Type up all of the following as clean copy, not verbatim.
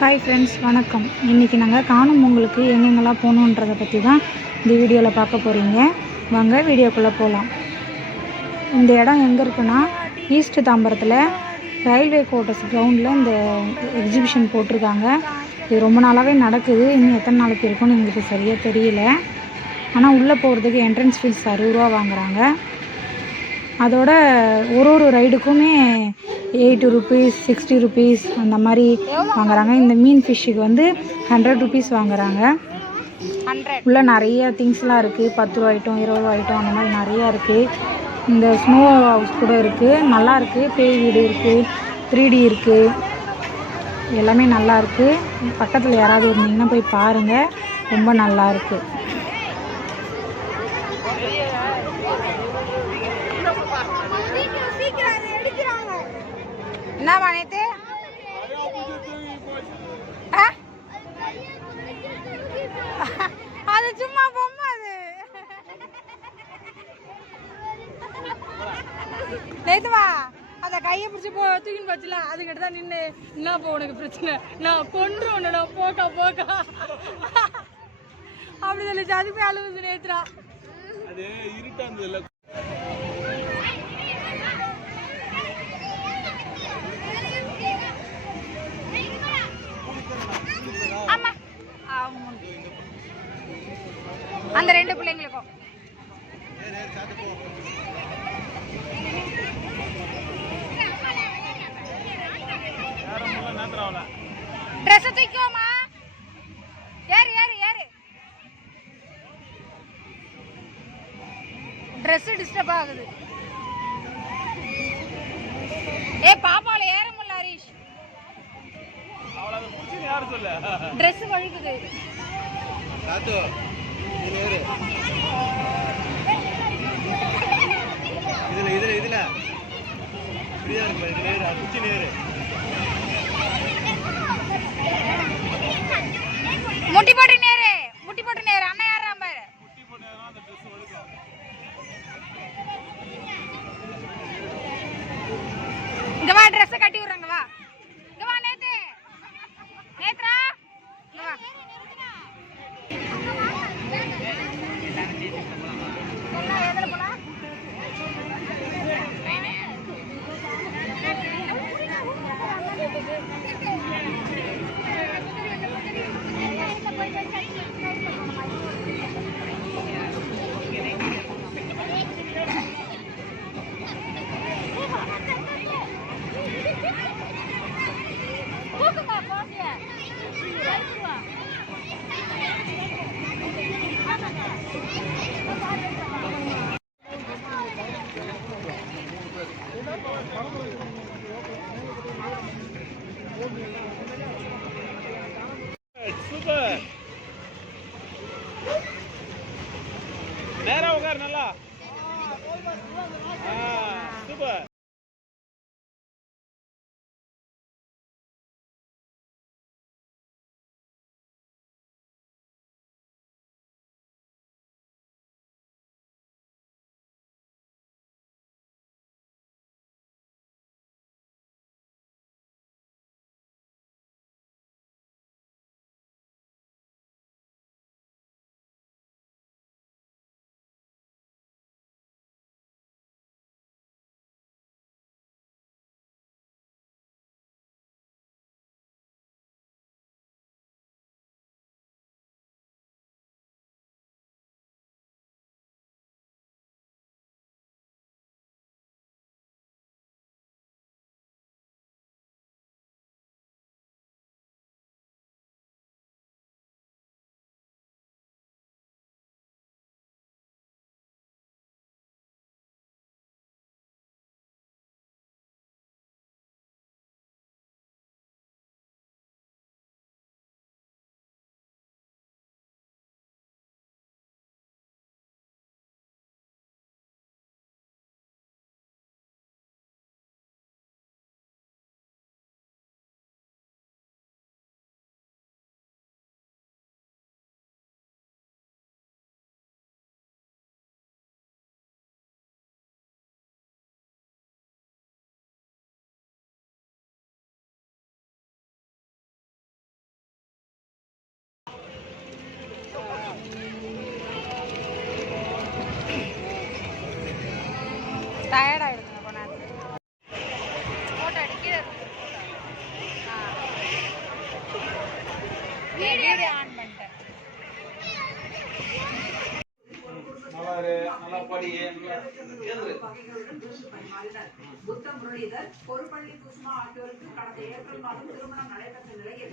Hi friends, வணக்கம். இன்றைக்கி நாங்கள் காணும் பொங்கலுக்கு எங்கெங்கெல்லாம் போகணுன்றதை பற்றி தான் இந்த வீடியோவில் பார்க்க போகிறீங்க. வாங்க வீடியோக்குள்ளே போகலாம். இந்த இடம் எங்கே இருக்குன்னா, ஈஸ்ட் தாம்பரத்தில் ரயில்வே குவார்ட்டர்ஸ் கிரவுண்டில் இந்த எக்ஸிபிஷன் போட்டிருக்காங்க. இது ரொம்ப நாளாகவே நடக்குது. இன்னும் எத்தனை நாளைக்கு இருக்குன்னு எங்களுக்கு சரியாக தெரியல. ஆனால் உள்ளே போகிறதுக்கு என்ட்ரன்ஸ் ஃபீஸ் 60 ரூபா வாங்குகிறாங்க. அதோட ஒரு ரைடுக்குமே 80 ருபீஸ், 60 ருபீஸ் அந்த மாதிரி வாங்குறாங்க. இந்த மீன் ஃபிஷ்ஷுக்கு வந்து 100 ருபீஸ் வாங்குறாங்க. உள்ளே நிறைய திங்ஸ்லாம் இருக்குது. 10 ரூபா ஐட்டம், 20 ரூபா ஐட்டம் அந்த மாதிரி நிறையா இருக்குது. இந்த ஸ்னோ ஹவுஸ் கூட இருக்குது, நல்லா இருக்குது. பேய் வீடு இருக்குது, 3D இருக்குது, எல்லாமே நல்லா இருக்குது. பக்கத்தில் யாராவது இருந்தீங்கன்னா போய் பாருங்கள், ரொம்ப நல்லா இருக்குது. என்ன பண்ணிட்டு அது சும்மா பொம்மை. அது நேத்துவா அந்த கையை பிடிச்சி தூக்கின்னு போச்சுல, அதுக்கிட்ட தான் நின்று என்ன போ உனக்கு பிரச்சனை, நான் கொன்று உன்னோட போக்கா அப்படி சொல்லிச்சு. அதுக்கு போய் அழுவுது நேத்துரா. அந்த 2 பிள்ளைங்களுக்கும் ட்ரெஸ் தூக்கிக்கோமா. ஏறு ஏறு ஏறு. ட்ரெஸ் டிஸ்டர்ப் ஆகுது. பாப்பால ஏற முடியல ஹரிஷ். ட்ரெஸ் வழுக்குது. முட்டி போட்டு நேரு அண்ணா யாராம் பாரு. இங்க வா, ட்ரெஸ் கட்டி விடுறாங்க. வா இங்க வா. நேத்ரா இங்க வா. சூப்பர். நேரா உட்கார் நல்லா. சூப்பர். டயர்ட் ஆகிடுதுங்க கொஞ்ச நேரத்தில். ஃபோட்டோ அடிக்க வீடியோ ஆன் பண்ணிட்டேன். நல்லா படி புத்த முரளிதர் பொறுப்பள்ளி குசுமா ஆகியோருக்கு கடந்த ஏப்ரல் மாதம் திருமணம் நடைபெற்ற நிலையில்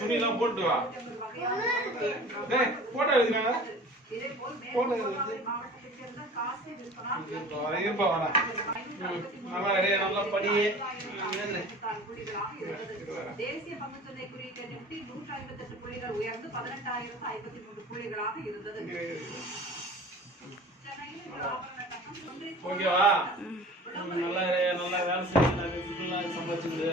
துணிலாம் போட்டு வா போட்டோ எடுக்கிறாங்க. இதேபோல் மாவட்டத்தைச் சேர்ந்த காசி விஸ்வநாத் நல்லா படி புள்ளிகளாக இருந்தது. தேசிய பங்குச்சந்தை குறியீட்டு நிப்டி 158 புள்ளிகள் உயர்ந்து 18,053 புள்ளிகளாக இருந்தது. ஓகேவா? நல்லா வேலை செய்ய சம்பாதிச்சுது.